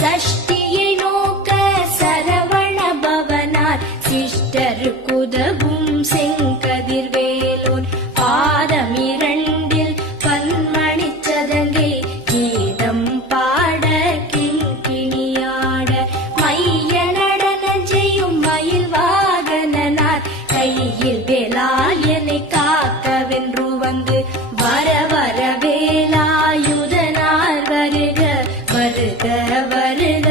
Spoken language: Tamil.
சஷ்டியை நோக்க சரவண பவனார் சிஷ்டருக்குதவும் செங்கதிர்வேலோன் பாதம் இரண்டில் பன்மணிச் சதங்கை கீதம் பாட கிங்கிணியாட மைய நடன செய்யும் மயில் வாகனனார் கையில் வேலால் என்னை காக்கவென்று வந்து வர வர வேலாயுதனார் வருக வருக வருக